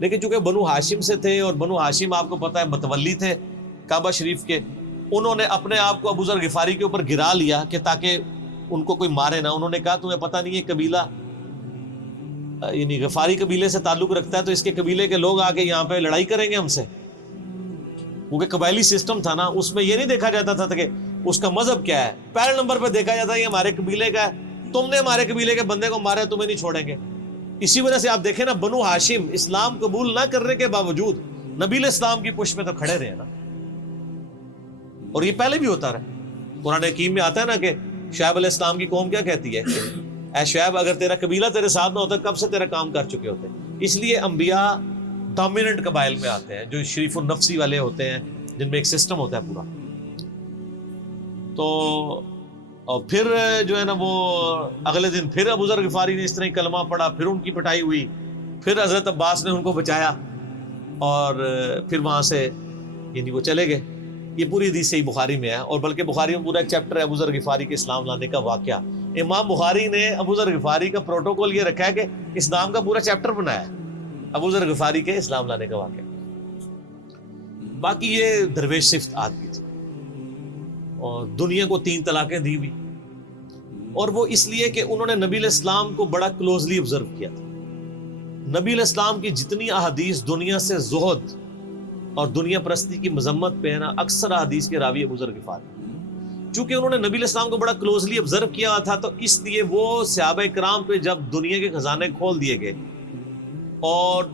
لیکن چونکہ بنو ہاشم سے تھے اور بنو ہاشم آپ کو پتہ ہے متولی تھے کعبہ شریف کے، انہوں نے اپنے آپ کو ابو ذر غفاری کے اوپر گرا لیا کہ تاکہ ان کو کوئی مارے نہ. انہوں نے کہا تمہیں پتہ نہیں ہے قبیلہ یعنی غفاری قبیلے سے تعلق رکھتا ہے تو اس کے قبیلے کے لوگ آ کے یہاں پہ لڑائی کریں گے ہم سے. کیونکہ قبائلی سسٹم تھا نا، اس میں یہ نہیں دیکھا جاتا تھا کہ اس کا مذہب کیا ہے، پہلے نمبر پہ دیکھا جاتا ہے یہ ہمارے قبیلے کا ہے، تم نے ہمارے قبیلے کے بندے کو مارا ہے تمہیں نہیں چھوڑیں گے. اسی وجہ سے آپ دیکھیں نا بنو ہاشم اسلام قبول نہ کرنے کے باوجود نبی علیہ السلام کی پشت پہ تو کھڑے رہے نا، اور یہ پہلے بھی ہوتا رہا. قرآن حکیم میں آتا ہے نا کہ شعیب علیہ السلام کی قوم کیا کہتی ہے، اے شعیب اگر تیرا قبیلہ تیرے ساتھ نہ ہوتا کب سے تیرا کام کر چکے ہوتے. اس لیے انبیاء ڈومیننٹ قبائل میں آتے ہیں جو شریف النفسی والے ہوتے ہیں، جن میں ایک سسٹم ہوتا ہے پورا. تو اور پھر جو ہے نا وہ اگلے دن پھر ابو ذر غفاری نے اس طرح کلمہ پڑھا، پھر ان کی پٹائی ہوئی، پھر حضرت عباس نے ان کو بچایا اور پھر وہاں سے یعنی وہ چلے گئے. یہ پوری حدیث صحیح بخاری میں ہے، اور بلکہ بخاری میں پورا ایک چیپٹر ہے ابو ذر غفاری کے اسلام لانے کا واقعہ. امام بخاری نے ابو ذر غفاری کا پروٹوکول یہ رکھا ہے کہ اسلام کا پورا چیپٹر بنایا ہے ابو ذر غفاری کے اسلام لانے کا واقعہ. باقی یہ درویش صفت آدمی تھی اور دنیا کو 3 طلاقیں دی ہوئی، اور وہ اس لیے کہ انہوں نے نبی علیہ السلام کو بڑا کلوزلی آبزرو کیا تھا. نبی علیہ السلام کی جتنی احادیث دنیا سے زہد اور دنیا پرستی کی مذمت پہ ہے نا، اکثر احادیث کے راوی ابو ذر غفاری. چونکہ انہوں نے نبی علیہ السلام کو بڑا کلوزلی آبزرو کیا تھا تو اس لیے وہ صحابہ کرام پہ جب دنیا کے خزانے کھول دیے گئے، اور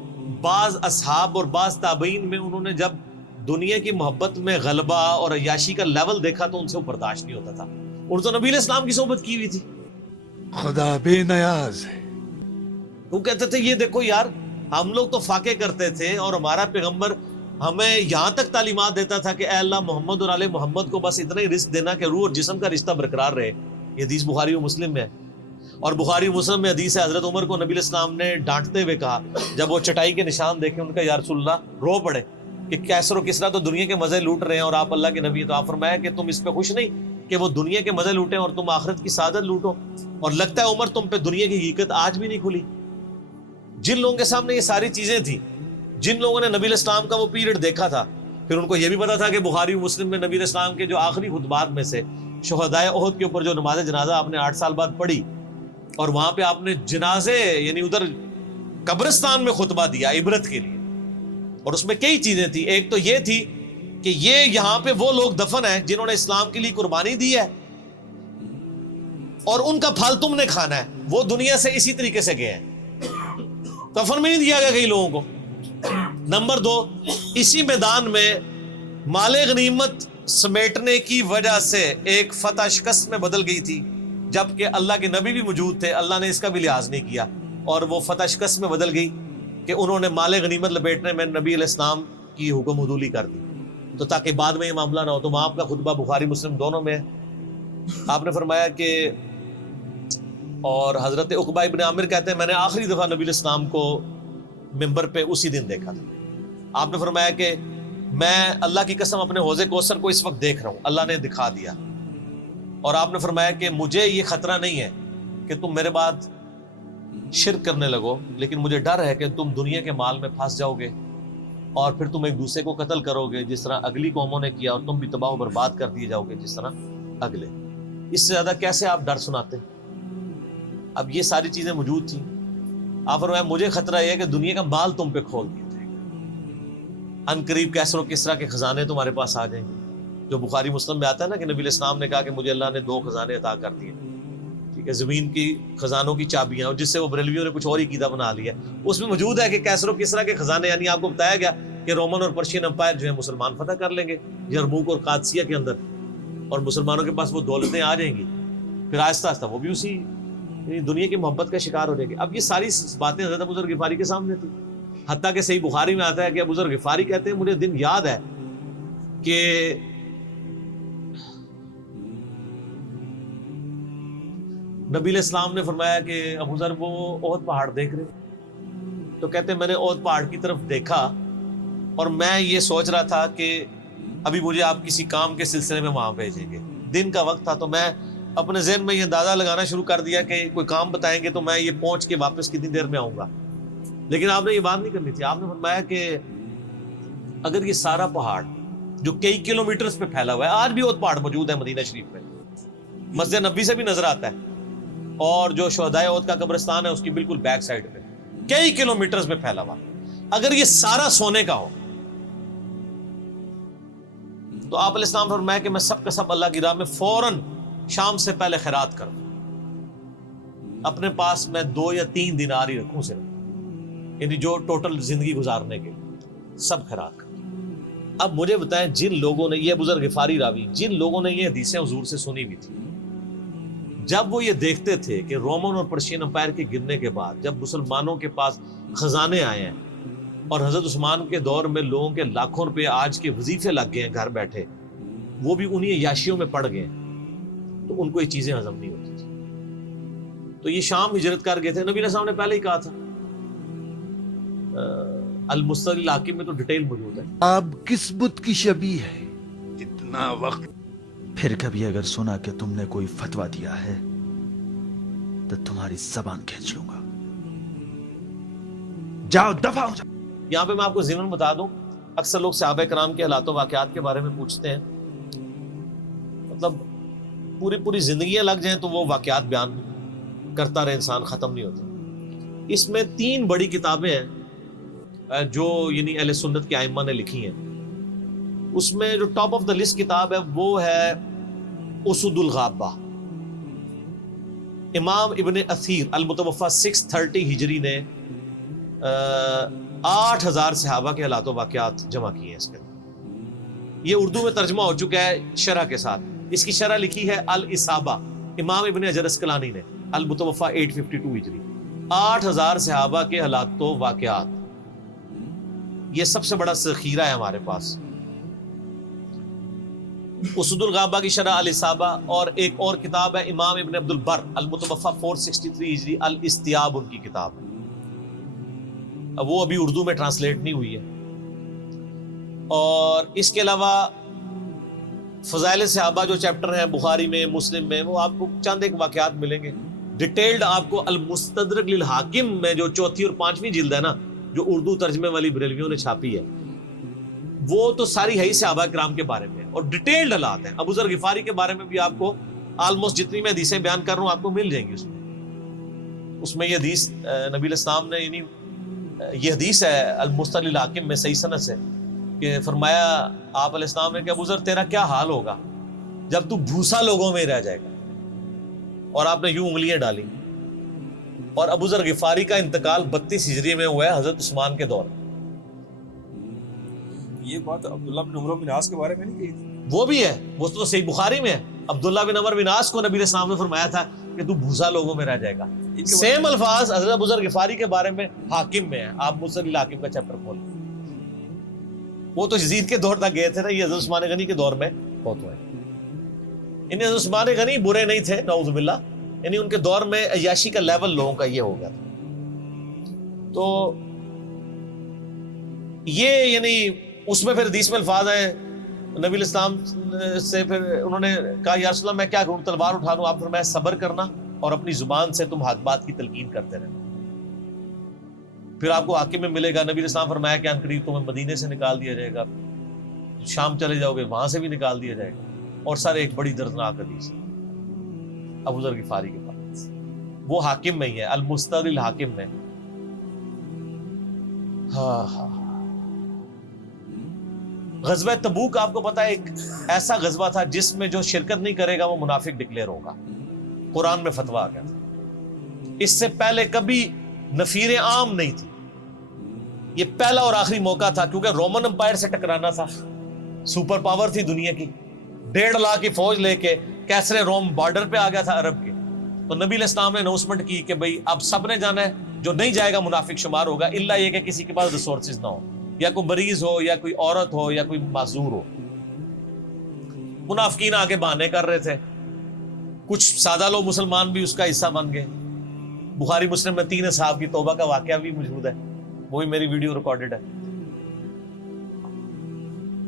بعض اصحاب اور بعض تابعین میں انہوں نے جب دنیا کی محبت میں غلبہ اور عیاشی کا لیول دیکھا تو ان سے وہ برداشت نہیں ہوتا تھا. انہوں تو نبی علیہ السلام کی صحبت کی ہوئی تھی. خدا بے نیاز ہے. وہ کہتے تھے یہ دیکھو یار ہم لوگ تو فاقے کرتے تھے اور ہمارا پیغمبر ہمیں یہاں تک تعلیمات دیتا تھا کہ اے اللہ محمد اور آل محمد کو بس اتنا ہی رزق دینا کہ روح اور جسم کا رشتہ برقرار رہے. یہ حدیث بخاری و مسلم میں ہے، اور بخاری و مسلم میں حدیث ہے حضرت عمر کو نبی علیہ السلام نے ڈانٹتے ہوئے کہا جب وہ چٹائی کے نشان دیکھے، ان کا یا رسول اللہ رو پڑے کہ کیسر و کسرا تو دنیا کے مزے لوٹ رہے ہیں اور آپ اللہ کے نبی. تو آپ فرمایا کہ تم اس پہ خوش نہیں کہ وہ دنیا کے مزے لوٹیں اور تم آخرت کی سعادت لوٹو. اور لگتا ہے عمر تم پہ دنیا کی حقیقت آج بھی نہیں کھلی. جن لوگوں کے سامنے یہ ساری چیزیں تھیں، جن لوگوں نے نبی علیہ السلام کا وہ پیریڈ دیکھا تھا، پھر ان کو یہ بھی پتا تھا کہ بخاری و مسلم میں نبی علیہ السلام کے جو آخری خطبات میں سے شہدائے احد کے اوپر جو نماز جنازہ آپ نے 8 سال بعد پڑھی، اور وہاں پہ آپ نے جنازے یعنی ادھر قبرستان میں خطبہ دیا عبرت کے لیے، اور اس میں کئی چیزیں تھیں. ایک تو یہ تھی کہ یہ یہاں پہ وہ لوگ دفن ہیں جنہوں نے اسلام کے لیے قربانی دی ہے اور ان کا پھل تم نے کھانا ہے. وہ دنیا سے اسی طریقے سے گئے ہیں، کفن میں نہیں دیا گیا کئی لوگوں کو. نمبر 2، اسی میدان میں مال غنیمت سمیٹنے کی وجہ سے ایک فتح شکست میں بدل گئی تھی، جبکہ اللہ کے نبی بھی موجود تھے. اللہ نے اس کا بھی لحاظ نہیں کیا اور وہ فتح شکست میں بدل گئی کہ انہوں نے مال غنیمت لپیٹنے میں نبی علیہ السلام کی حکم حدولی کر دی، تو تاکہ بعد میں یہ معاملہ نہ ہو. تو آپ کا خطبہ بخاری مسلم دونوں میں آپ نے فرمایا کہ، اور حضرت عقبہ ابن عامر کہتے ہیں میں نے آخری دفعہ نبی علیہ السلام کو ممبر پہ اسی دن دیکھا تھا. آپ نے فرمایا کہ میں اللہ کی قسم اپنے حوض کوثر کو اس وقت دیکھ رہا ہوں، اللہ نے دکھا دیا. اور آپ نے فرمایا کہ مجھے یہ خطرہ نہیں ہے کہ تم میرے بعد شرک کرنے لگو، لیکن مجھے ڈر ہے کہ تم دنیا کے مال میں پھنس جاؤ گے اور پھر تم ایک دوسرے کو قتل کرو گے جس طرح اگلی قوموں نے کیا، اور تم بھی تباہ و برباد کر دیے جاؤ گے جس طرح اگلے. اس سے زیادہ کیسے آپ ڈر سناتے؟ اب یہ ساری چیزیں موجود تھیں. آپ فرمایا مجھے خطرہ یہ ہے کہ دنیا کا مال تم پہ کھول دیا جائے گا، ان قریب کیسر و کسرا کے خزانے تمہارے پاس آ جائیں گے. جو بخاری مسلم میں آتا ہے نا کہ نبی علیہ السلام نے کہا کہ مجھے اللہ نے 2 خزانے عطا کر دیے، ٹھیک ہے، زمین کی خزانوں کی چابیاں، اور جس سے وہ بریلویوں نے کچھ اور ہی قیدا بنا لیا. اس میں موجود ہے کہ کیسر و کسرا کے خزانے، یعنی آپ کو بتایا گیا کہ رومن اور پرشین امپائر جو ہے مسلمان فتح کر لیں گے یرموک اور قادسیہ کے اندر، اور مسلمانوں کے پاس وہ دولتیں آ جائیں گی. پھر آہستہ آہستہ وہ بھی اسی دنیا کی محبت کا شکار ہو جائے گی. اب یہ ساری باتیں حضرت ابو ذر غفاری کے سامنے تھی، حتیٰ کہ صحیح بخاری میں آتا ہے کہ ابو ذر غفاری کہتے ہیں مجھے دن یاد ہے کہ نبی علیہ السلام نے فرمایا کہ ابو ذر وہ احد پہاڑ دیکھ رہے، تو کہتے ہیں میں نے احد پہاڑ کی طرف دیکھا اور میں یہ سوچ رہا تھا کہ ابھی مجھے آپ کسی کام کے سلسلے میں وہاں بھیجیں گے. دن کا وقت تھا تو میں اپنے ذہن میں یہ اندازہ لگانا شروع کر دیا کہ کوئی کام بتائیں گے تو میں یہ پہنچ کے واپس کتنی دیر میں آؤں گا. لیکن آپ نے یہ بات نہیں کرنی تھی. آپ نے فرمایا کہ اگر یہ سارا پہاڑ جو کئی کلومیٹرز پہ پھیلا ہوا ہے, آج بھی وہ پہاڑ موجود ہے مدینہ شریف میں, مسجد نبوی سے بھی نظر آتا ہے, اور جو شہدائے احد کا قبرستان ہے اس کی بالکل بیک سائڈ پہ کئی کلومیٹرز میں پھیلا ہوا, اگر یہ سارا سونے کا ہو تو آپ علیہ السلام فرمایا کہ میں سب کا سب اللہ کی راہ میں فوراً شام سے پہلے خیرات کروں, اپنے پاس میں 2 یا 3 دینار ہی رکھوں صرف, یعنی جو ٹوٹل زندگی گزارنے کے سب خیرات کروں. اب مجھے بتائیں جن لوگوں نے, یہ بزرگ غفاری راوی, جن لوگوں نے یہ حدیثیں حضور سے سنی ہوئی تھی, جب وہ یہ دیکھتے تھے کہ رومن اور پرشین امپائر کے گرنے کے بعد جب مسلمانوں کے پاس خزانے آئے ہیں اور حضرت عثمان کے دور میں لوگوں کے لاکھوں روپے آج کے وظیفے لگ گئے ہیں گھر بیٹھے, وہ بھی انہی عیاشیوں میں پڑ گئے, تو ان کو یہ چیزیں ہضم نہیں ہوتی تھی. تو یہ شام ہجرت کر گئے تھے. نبی علیہ السلام نے پہلے ہی کہا تھا, المستدل حاکم میں تو ڈیٹیل موجود ہے. آپ کس بت کی شبیہ ہے اتنا وقت. پھر کبھی اگر سنا کہ تم نے کوئی فتویٰ دیا ہے تو تمہاری زبان کھینچ لوں گا. جاؤ دفع ہو جاؤ. یہاں پہ میں آپ کو ضمن بتا دوں, اکثر لوگ صحابہ کرام کے حالات و واقعات کے بارے میں پوچھتے ہیں, مطلب پوری زندگیاں لگ جائیں تو وہ واقعات بیان کرتا رہے انسان, ختم نہیں ہوتا. اس میں 3 بڑی کتابیں ہیں جو یعنی اہل سنت کے ائمہ نے لکھی ہیں. اس میں جو ٹاپ آف دا لسٹ کتاب ہے وہ ہے اسد الغابہ. امام ابن اثیر المتوفی 630 ہجری نے 8000 صحابہ کے حالات و واقعات جمع کیے ہیں اس کے اندر. یہ اردو میں ترجمہ ہو چکا ہے شرح کے ساتھ. اس کی شرح لکھی ہے الاصابہ امام ابن حجر اسقلانی نے, المتوفی 852 ہجری. 8000 صحابہ کے حالات و واقعات, یہ سب سے بڑا ذخیرہ ہے ہمارے پاس. اسد الغابہ کی شرح الاصابہ, اور ایک اور کتاب ہے امام ابن عبد البر المتوفی 463 ہجری الاستیاب, ان کی کتاب ہے. اب وہ ابھی اردو میں ٹرانسلیٹ نہیں ہوئی ہے. اور اس کے علاوہ فضائل صحابہ جو چیپٹر ہیں بخاری میں, مسلم میں, وہ آپ کو چند ایک واقعات ملیں گے. ڈیٹیلڈ آپ کو المستدرک للحاکم میں جو 4تھی اور 5ویں جلد ہے نا, جو اردو ترجمے والی بریلویوں نے چھاپی ہے, وہ تو ساری ہے ہی صحابہ کرام کے بارے میں, اور ڈیٹیلڈ حالات ہیں. ابو ذر غفاری کے بارے میں بھی آپ کو آلموسٹ جتنی میں حدیثیں بیان کر رہا ہوں آپ کو مل جائیں گی. اس میں یہ حدیث نبی علیہ السلام نے, یعنی یہ حدیث ہے المستدرک للحاکم میں صحیح سند سے, کہ فرمایا آپ علیہ السلام نے کہ ابو ذر تیرا کیا حال ہوگا جب تو بھوسا لوگوں میں رہ جائے گا. اور آپ نے یوں انگلیاں ڈالی. اور ابو ذر غفاری کا انتقال 32 ہجری میں ہوا ہے حضرت عثمان کے دور میں. یہ بات عبداللہ بن عمر بن عاص کے بارے میں نہیں کہی تھی؟ وہ بھی ہے, وہ تو صحیح بخاری میں ہے. عبداللہ بن عمر بن عاص کو نبی علیہ السلام نے فرمایا تھا کہ تو بھوسا لوگوں میں رہ جائے گا. سیم الفاظ حضرت ابو ذر غفاری کے بارے میں حاکم میں ہے. آپ مستدرک الحاکم کا چیپٹر کھول, وہ تو یزید کے دور تک گئے تھے نا, یہ حضرت عثمان غنی کے دور میں بہت ہوئے. انہیں حضرت عثمان غنی برے نہیں تھے نعوذ باللہ, یعنی ان کے دور میں عیاشی کا لیول لوگوں کا یہ ہو گیا تھا. تو یہ یعنی اس میں پھر حدیث میں الفاظ ہیں نبی علیہ السلام سے, پھر انہوں نے کہا یا رسول اللہ میں کیا کروں, تلوار اٹھا لوں؟ آپ فرمایا صبر کرنا اور اپنی زبان سے تم حق بات کی تلقین کرتے رہنا, پھر آپ کو حاکم میں ملے گا. نبی علیہ السلام فرمایا کہ ان قریب تمہیں مدینے سے نکال دیا جائے گا, شام چلے جاؤ گے وہاں سے بھی نکال دیا جائے گا. اور سارے ایک بڑی دردناک حدیث ابو ذر غفاری کے پاس, وہ حاکم میں ہی ہے, المستدرک الحاکم میں. ہاں غزوہ تبوک آپ کو پتا ہے ایک ایسا غزوہ تھا جس میں جو شرکت نہیں کرے گا وہ منافق ڈکلیئر ہوگا. قرآن میں فتویٰ آ گیا تھا. اس سے پہلے کبھی نفیر عام نہیں تھی, یہ پہلا اور آخری موقع تھا, کیونکہ رومن امپائر سے ٹکرانا تھا. سپر پاور تھی دنیا کی, 1.5 لاکھ کی فوج لے کے کیسرے روم بارڈر پہ آ گیا تھا عرب کے. تو نبی علیہ السلام نے اناؤنسمنٹ کی کہ بھئی اب سب نے جانا ہے, جو نہیں جائے گا منافق شمار ہوگا, الا یہ کہ کسی کے پاس ریسورسز نہ ہو, یا کوئی مریض ہو, یا کوئی عورت ہو, یا کوئی معذور ہو. منافقین آگے بہانے کر رہے تھے. کچھ سادہ لوگ مسلمان بھی اس کا حصہ بن گئے. بخاری مسلم میں 3 اصحاب کی توبہ کا واقعہ بھی موجود ہے, وہ بھی میری ویڈیو ریکارڈڈ ہے.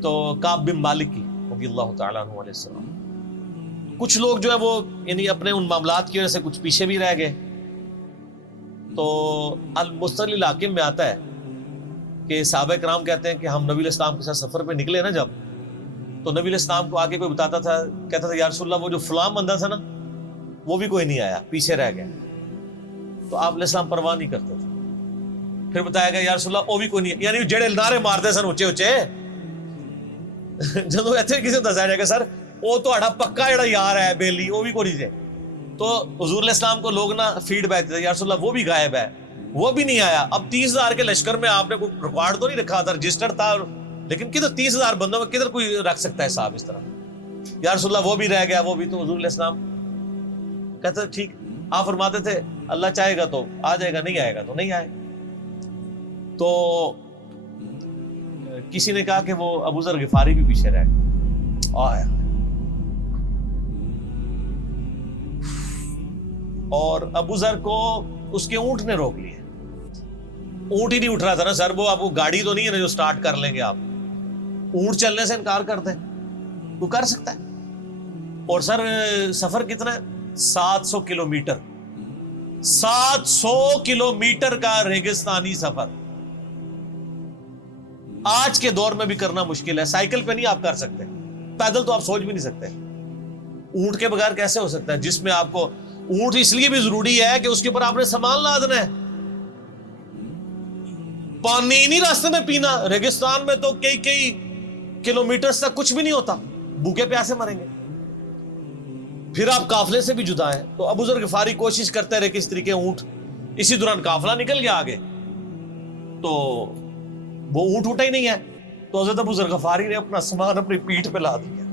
تو کعب بن مالک کی رضی اللہ تعالیٰ عنہ علیہ السلام, کچھ لوگ جو ہے وہ یعنی اپنے ان معاملات کی وجہ سے کچھ پیچھے بھی رہ گئے. تو المستقل الحاکم میں آتا ہے کہ صحابہ کرام کہتے ہیں کہ ہم نبی علیہ السلام کے ساتھ سفر پہ نکلے نا جب، تو نبی علیہ السلام کو آگے کوئی بتاتا تھا، کہتا تھا یا رسول اللہ وہ جو فلاں بندہ تھا نا وہ بھی کوئی نہیں آیا، پیچھے رہ گیا. تو آپ علیہ السلام پرواہ نہیں کرتے تھے. پھر بتایا گیا یا رسول اللہ وہ بھی کوئی نہیں، یعنی جڑے نعرے مارتے سن اچے اچے جدو ایتھے کسی دسیا جائے گا سر وہ تہاڈا پکا جڑا یار ہے بیلی وہ بھی کوئی نہیں ہے. تو حضور علیہ السلام کو لوگ نا فیڈ بیک دیتے یا رسول اللہ وہ بھی غائب ہے، وہ بھی نہیں آیا. اب 30,000 کے لشکر میں آپ نے کوئی ریکارڈ تو نہیں رکھا تھا، رجسٹر تھا، لیکن کدھر 30,000 بندوں میں کدھر کوئی رکھ سکتا ہے صاحب اس طرح. یا رسول اللہ وہ بھی رہ گیا، وہ بھی. تو حضور علیہ السلام کہتے تھے ٹھیک. آپ فرماتے تھے اللہ چاہے گا تو آ جائے گا، نہیں آئے گا تو نہیں آئے. تو کسی نے کہا کہ وہ ابو ذر غفاری بھی پیچھے رہ گئے. آیا اور ابو ذر کو اس کے اونٹ نے روک لیا. اونٹ ہی نہیں اٹھ رہا تھا نا سر، وہ آپ کو گاڑی تو نہیں ہے نا جو سٹارٹ کر لیں گے آپ. اونٹ چلنے سے انکار کرتے ہیں، وہ کر سکتا ہے. اور سر سفر کتنا ہے؟ 700 کلومیٹر. 700 کلومیٹر کا ریگستانی سفر آج کے دور میں بھی کرنا مشکل ہے. سائیکل پہ نہیں آپ کر سکتے، پیدل تو آپ سوچ بھی نہیں سکتے. اونٹ کے بغیر کیسے ہو سکتا ہے؟ جس میں آپ کو اونٹ اس لیے بھی ضروری ہے کہ اس کے اوپر آپ نے سامان لادنا ہے. پانی نہیں راستے میں پینا. ریگستان میں تو کئی کلومیٹر تک کچھ بھی نہیں ہوتا، بھوکے پیاسے مریں گے. پھر آپ قافلے سے بھی جدا ہیں. تو ابو ذر غفاری کوشش کرتے رہے کہ اس طریقے اونٹ. اسی دوران قافلہ نکل گیا آگے تو وہ اونٹ اٹھا ہی نہیں ہے. تو حضرت ابو ذر غفاری نے اپنا سامان اپنی پیٹھ پہ لاد دیا،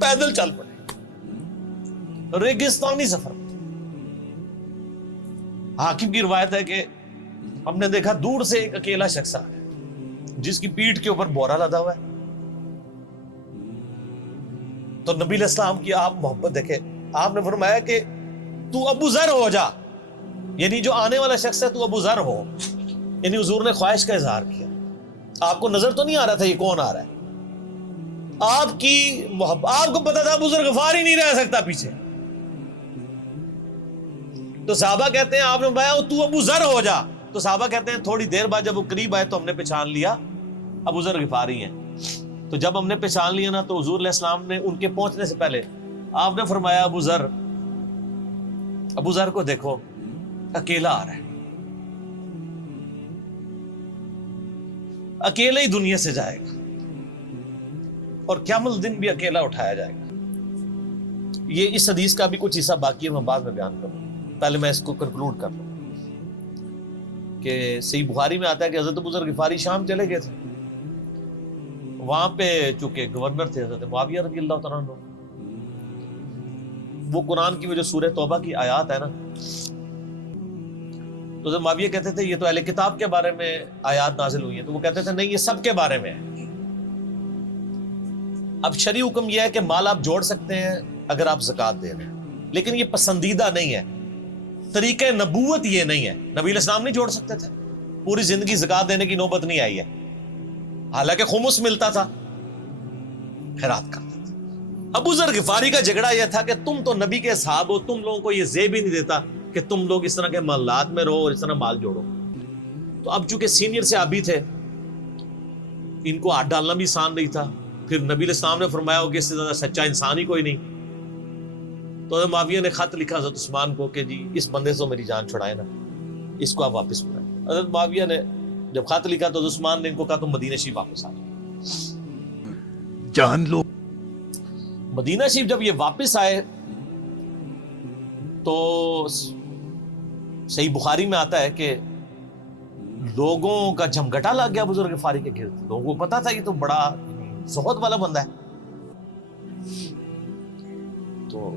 پیدل چل پڑے ریگستانی سفر. حاکم کی روایت ہے کہ ہم نے دیکھا دور سے ایک اکیلا شخص آ ہے جس کی پیٹھ کے اوپر بورا لدا ہوا ہے. تو نبی علیہ السلام کی آپ محبت دیکھے، آپ نے فرمایا کہ تو ابو ذر ہو جا، یعنی جو آنے والا شخص ہے تو ابو ذر ہو. یعنی حضور نے خواہش کا اظہار کیا. آپ کو نظر تو نہیں آ رہا تھا یہ کون آ رہا ہے، آپ کی محبت. آپ کو پتا تھا ابو ذر غفاری نہیں رہ سکتا پیچھے. تو صحابہ کہتے ہیں آپ نے فرمایا تو ابو ذر ہو جا. تو صحابہ کہتے ہیں تھوڑی دیر بعد جب وہ قریب آئے تو ہم نے پہچان لیا ابو ذر غفاری ہیں. تو جب ہم نے پہچان لیا نا تو حضور علیہ السلام نے ان کے پہنچنے سے پہلے آپ نے فرمایا ابو ذر کو دیکھو اکیلا آ رہا ہے، اکیلے ہی دنیا سے جائے گا اور قیامت دن بھی اکیلا اٹھایا جائے گا. یہ اس حدیث کا بھی کچھ حصہ باقی ہے، میں بعد میں بیان کروں. پہلے میں اس کو کنکلوڈ کر لوں کہ صحیح بخاری میں آتا ہے کہ حضرت ابو ذر غفاری شام چلے گئے تھے. وہاں پہ چونکہ گورنر تھے حضرت معاویہ رضی اللہ تعالیٰ عنہ. وہ قرآن کی وہ جو سورہ توبہ کی آیات ہے نا، تو حضرت معاویہ کہتے تھے یہ تو اہل کتاب کے بارے میں آیات نازل ہوئی ہیں. تو وہ کہتے تھے نہیں، یہ سب کے بارے میں ہے. اب شرعی حکم یہ ہے کہ مال آپ جوڑ سکتے ہیں اگر آپ زکوٰۃ دے رہے ہیں، لیکن یہ پسندیدہ نہیں ہے. طریقہ نبوت یہ نہیں ہے. نبی علیہ السلام نہیں جوڑ سکتے تھے، پوری زندگی زکوٰۃ دینے کی نوبت نہیں آئی ہے. حالانکہ خمس ملتا تھا، خیرات کرتے تھے. ابو ذر غفاری کا جھگڑا یہ تھا کہ تم تو نبی کے اصحاب ہو، تم لوگوں کو یہ زیب ہی نہیں دیتا کہ تم لوگ اس طرح کے محلات میں رہو اور اس طرح مال جوڑو. تو اب چونکہ سینئر صحابی تھے، ان کو ہاتھ ڈالنا بھی آسان نہیں تھا. پھر نبی علیہ السلام نے فرمایا ہو کہ اس سے زیادہ سچا انسان ہی کوئی نہیں. تو حضرت معاویہ نے خط لکھا حضرت عثمان کو کہ جی اس بندے سے میری جان چھڑائے نا، اس کو آپ واپس بلائیں. حضرت معاویہ نے جب خط لکھا تو حضرت عثمان نے ان کو کہا تم مدینہ شریف واپس آ جاؤ. جان لو. مدینہ شریف جب یہ واپس آئے تو صحیح بخاری میں آتا ہے کہ لوگوں کا جھمگٹا لگ گیا ابو ذر غفاری کے گرد. لوگوں کو پتا تھا یہ تو بڑا زہد والا بندہ ہے. تو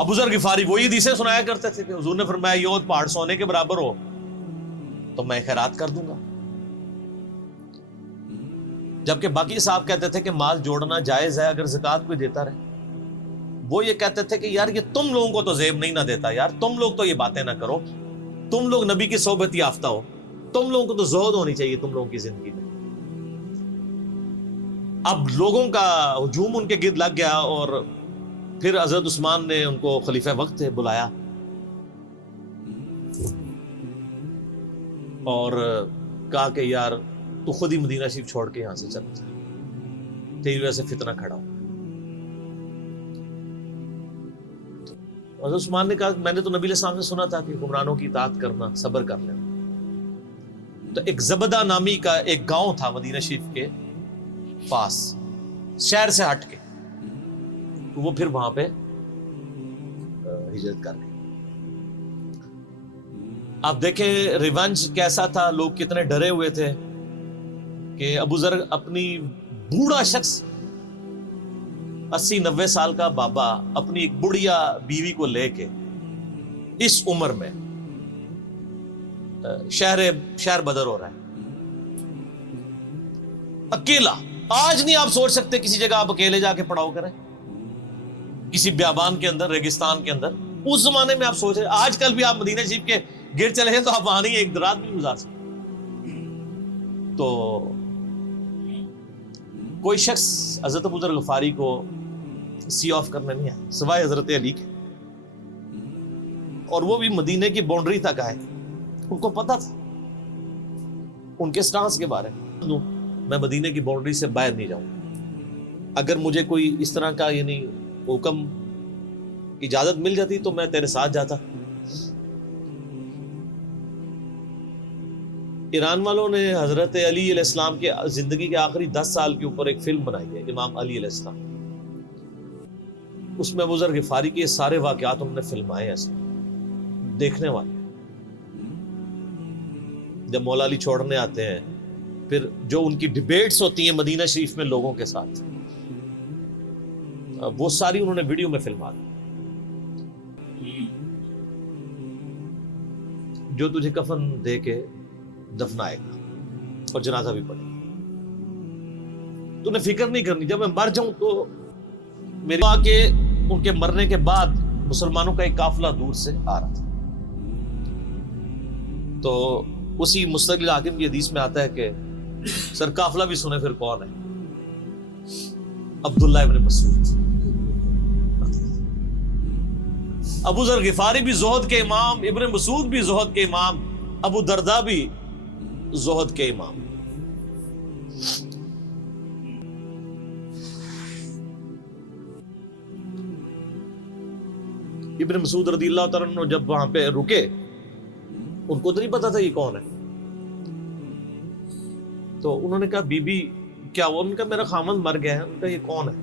ابو ذر غفاری وہی حدیثیں سنایا کرتے تھے کہ حضور نے فرمایا یہ پہاڑ سونے کے برابر ہو تو میں خیرات کر دوں گا. جبکہ باقی صاحب کہتے تھے کہ مال جوڑنا جائز ہے اگر زکوٰۃ کوئی دیتا رہے. وہ یہ کہتے تھے کہ یار یہ تم لوگوں کو تو زیب نہیں نہ دیتا، یار تم لوگ تو یہ باتیں نہ کرو، تم لوگ نبی کی صحبت یافتہ ہو، تم لوگوں کو تو زہد ہونی چاہیے تم لوگوں کی زندگی میں. اب لوگوں کا ہجوم ان کے گرد لگ گیا اور پھر حضرت عثمان نے ان کو خلیفہ وقت بلایا اور کہا کہ یار تو خود ہی مدینہ شریف چھوڑ کے یہاں سے چل جا، تیری وجہ سے فتنہ کھڑا ہو۔ حضرت عثمان نے کہا میں نے تو نبی علیہ السلام سے سنا تھا کہ حکمرانوں کی اطاعت کرنا، صبر کر لینا۔ تو ایک زبدہ نامی کا ایک گاؤں تھا مدینہ شریف کے پاس، شہر سے ہٹ کے، تو وہ پھر وہاں پہ ہجرت کر گئے۔ آپ دیکھیں ریونج کیسا تھا، لوگ کتنے ڈرے ہوئے تھے کہ ابو ذر اپنی بوڑھا شخص 80-90 سال کا بابا اپنی ایک بڑھیا بیوی کو لے کے اس عمر میں شہر بدر ہو رہا ہے اکیلا۔ آج نہیں آپ سوچ سکتے کسی جگہ آپ اکیلے جا کے پڑاؤ کریں، کسی بیابان کے اندر، ریگستان کے اندر۔ اس زمانے میں آپ سوچ رہے، آج کل بھی آپ مدینہ شریف کے گر چلے ہیں تو آپ وہاں نہیں ایک رات بھی گزار سکتے۔ تو کوئی شخص حضرت ابو ذر غفاری کو سی آف کرنے نہیں آیا سوائے حضرت علی کے، اور وہ بھی مدینے کی باؤنڈری تک آئے۔ ان کو پتا تھا ان کے سٹانس کے بارے میں مدینے کی باؤنڈری سے باہر نہیں جاؤں، اگر مجھے کوئی اس طرح کا یعنی حکم اجازت مل جاتی تو میں تیرے ساتھ جاتا۔ ایران والوں نے حضرت علی علیہ السلام کے زندگی کے آخری 10 سال کے اوپر ایک فلم بنائی ہے، امام علی علیہ السلام۔ اس میں ابو ذر غفاری کے سارے واقعات انہوں نے فلمائے ہیں، دیکھنے والے جب مولا علی چھوڑنے آتے ہیں، پھر جو ان کی ڈیبیٹس ہوتی ہیں مدینہ شریف میں لوگوں کے ساتھ، وہ ساری انہوں نے ویڈیو میں فلما دی۔ جو تجھے کفن دے کے دفنائے گا اور جنازہ بھی پڑے گا، تو نے فکر نہیں کرنی، جب میں مر جاؤں تو میرے کے ان کے مرنے کے بعد مسلمانوں کا ایک قافلہ دور سے آ رہا تھا۔ تو اسی مستقل حاکم کی حدیث میں آتا ہے کہ سر قافلہ بھی سنے پھر کون ہے؟ عبداللہ ابن مسعود۔ ابو ذر غفاری بھی زہد کے امام، ابن مسعود بھی زہد کے امام، ابو درداء بھی زہد کے امام۔ ابن مسعود رضی اللہ تعالیٰ عنہ جب وہاں پہ رکے، ان کو تو نہیں پتا تھا یہ کون ہے، تو انہوں نے کہا بی بی کیا ہوا؟ ان کا میرا خامند مر گیا ہے۔ ان کا یہ کون ہے؟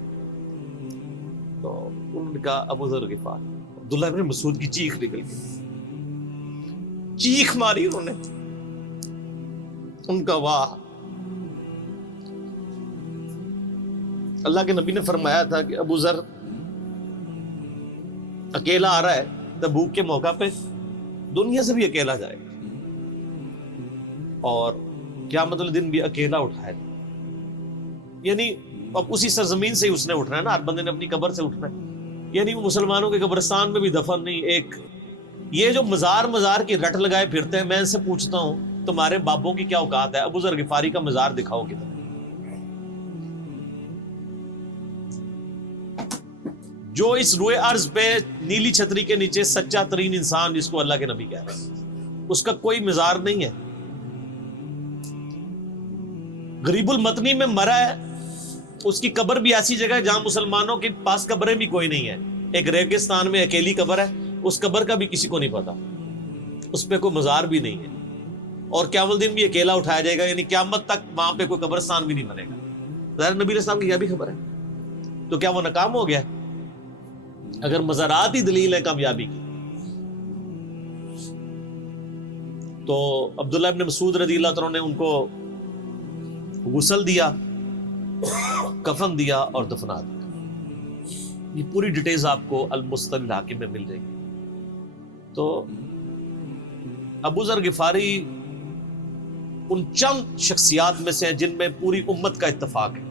تو انہوں نے کہا ابو ذر غفاری۔ عبداللہ ابن مسعود کی چیخ نکل گئی، چیخ ماری انہوں نے، ان کا واہ۔ اللہ کے نبی نے فرمایا تھا کہ ابو ذر اکیلا آ رہا ہے تبوک کے موقع پہ، دنیا سے بھی اکیلا جائے گا، اور قیامت والے دن بھی اکیلا اٹھائے گا۔ یعنی اب اسی سرزمین سے ہی اس نے اٹھنا ہے نا، ہر بندے نے اپنی قبر سے اٹھنا ہے۔ یعنی وہ مسلمانوں کے قبرستان میں بھی دفن نہیں، ایک یہ جو مزار کی رٹ لگائے پھرتے ہیں، میں ان سے پوچھتا ہوں تمہارے بابوں کی کیا اوقات ہے؟ ابو ذر غفاری کا مزار دکھاؤ کدھر۔ جو اس روئے ارض پہ نیلی چھتری کے نیچے سچا ترین انسان جس کو اللہ کے نبی کہہ رہے ہیں، اس کا کوئی مزار نہیں ہے۔ غریب المتنی میں مرا ہے، اس کی قبر بھی ایسی جگہ ہے جہاں مسلمانوں کے پاس قبریں بھی کوئی نہیں ہے، ایک ریگستان میں اکیلی قبر ہے، اس قبر کا بھی کسی کو نہیں پتا، اس پہ کوئی مزار بھی نہیں ہے، اور قیامت دن بھی اکیلا اٹھایا جائے گا، یعنی قیامت تک وہاں پہ کوئی قبرستان بھی نہیں بنے گا۔ ظاہر نبی علیہ السلام کی یہ بھی خبر ہے، تو کیا وہ ناکام ہو گیا؟ اگر مزارات ہی دلیل ہے کامیابی کی، تو عبداللہ ابن مسعود رضی اللہ تعالیٰ نے ان کو غسل دیا، کفن دیا اور دفنا دیا۔ یہ پوری ڈیٹیلز آپ کو المستقل حاکم میں مل جائے گی۔ تو ابو ذر غفاری ان چند شخصیات میں سے ہیں جن میں پوری امت کا اتفاق ہے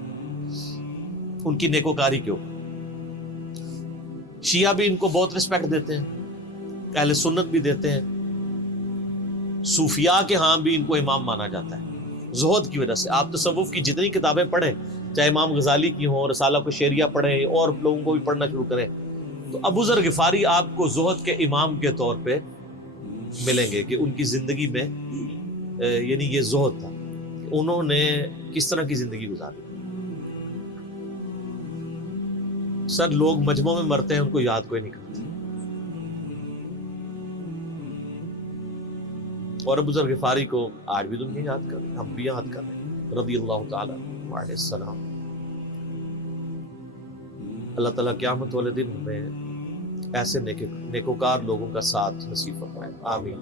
ان کی نیکوکاری کے اوپر۔ شیعہ بھی ان کو بہت رسپیکٹ دیتے ہیں، اہل سنت بھی دیتے ہیں، صوفیاء کے ہاں بھی ان کو امام مانا جاتا ہے زہد کی وجہ سے۔ آپ تصوف کی جتنی کتابیں پڑھیں، چاہے امام غزالی کی ہوں، رسالہ کو شیریہ پڑھیں، اور لوگوں کو بھی پڑھنا شروع کریں، تو ابو ذر غفاری آپ کو زہد کے امام کے طور پہ ملیں گے کہ ان کی زندگی میں یعنی یہ زہد تھا، انہوں نے کس طرح کی زندگی گزاری. سر لوگ مجمع میں مرتے ہیں، ان کو یاد کوئی نہیں کرتا. اور ابو ذر غفاری کو آج بھی دنیا یاد کر رہے ہیں، ہم بھی یاد کر رہے ہیں رضی اللہ تعالیٰ علیہ السلام. اللہ تعالیٰ قیامت والے دن ہمیں ایسے نیکوکار لوگوں کا ساتھ نصیب فرمائے. آمین.